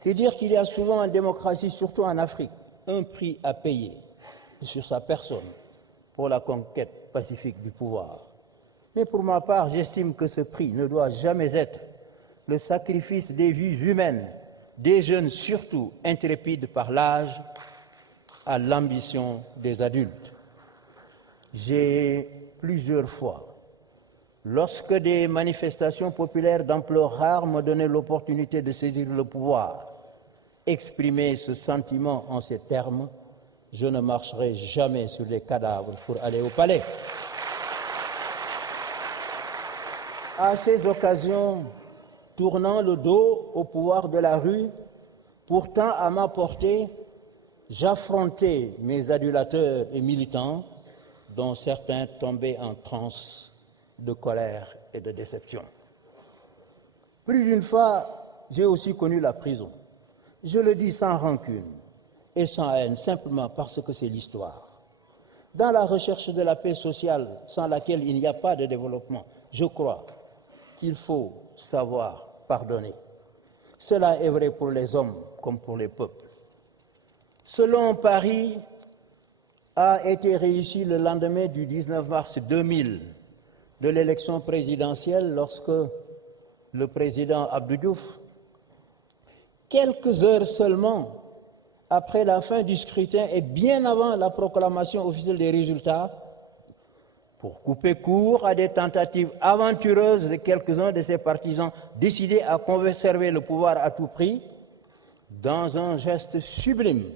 C'est dire qu'il y a souvent en démocratie, surtout en Afrique, un prix à payer sur sa personne pour la conquête pacifique du pouvoir. Mais pour ma part, j'estime que ce prix ne doit jamais être le sacrifice des vies humaines, des jeunes surtout intrépides par l'âge, à l'ambition des adultes. J'ai plusieurs fois, lorsque des manifestations populaires d'ampleur rare me donnaient l'opportunité de saisir le pouvoir, exprimé ce sentiment en ces termes: je ne marcherai jamais sur les cadavres pour aller au palais. À ces occasions, tournant le dos au pouvoir de la rue, pourtant à ma portée, j'affrontais mes adulateurs et militants, dont certains tombaient en transe de colère et de déception. Plus d'une fois, j'ai aussi connu la prison. Je le dis sans rancune et sans haine, simplement parce que c'est l'histoire. Dans la recherche de la paix sociale, sans laquelle il n'y a pas de développement, je crois qu'il faut savoir pardonner. Cela est vrai pour les hommes comme pour les peuples. Selon Paris, a été réussi le lendemain du 19 mars 2000 de l'élection présidentielle, lorsque le président Abdou Diouf, quelques heures seulement après la fin du scrutin et bien avant la proclamation officielle des résultats, pour couper court à des tentatives aventureuses de quelques-uns de ses partisans décidés à conserver le pouvoir à tout prix, dans un geste sublime,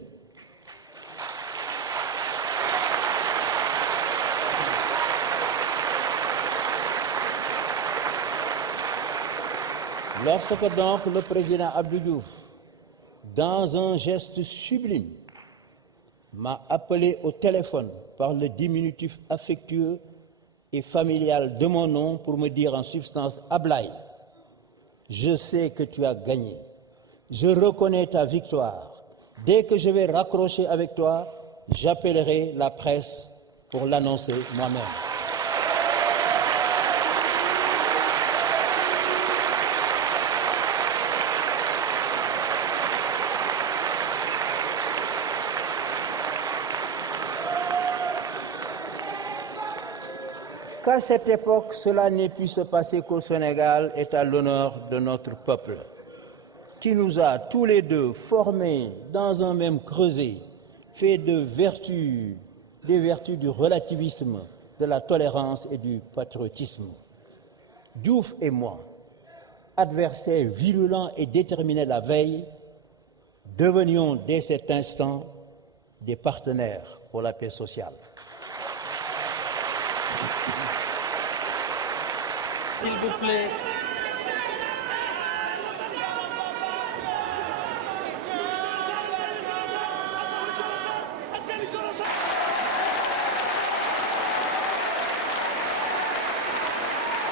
lorsque donc le président Abdou Diouf, dans un geste sublime, m'a appelé au téléphone par le diminutif affectueux et familial de mon nom pour me dire en substance: Ablaye, je sais que tu as gagné, je reconnais ta victoire. Dès que je vais raccrocher avec toi, j'appellerai la presse pour l'annoncer moi-même. Qu'à cette époque, cela n'ait pu se passer qu'au Sénégal est à l'honneur de notre peuple, qui nous a tous les deux formés dans un même creuset, fait des vertus du relativisme, de la tolérance et du patriotisme. Diouf et moi, adversaires virulents et déterminés la veille, devenions dès cet instant des partenaires pour la paix sociale. S'il vous plaît.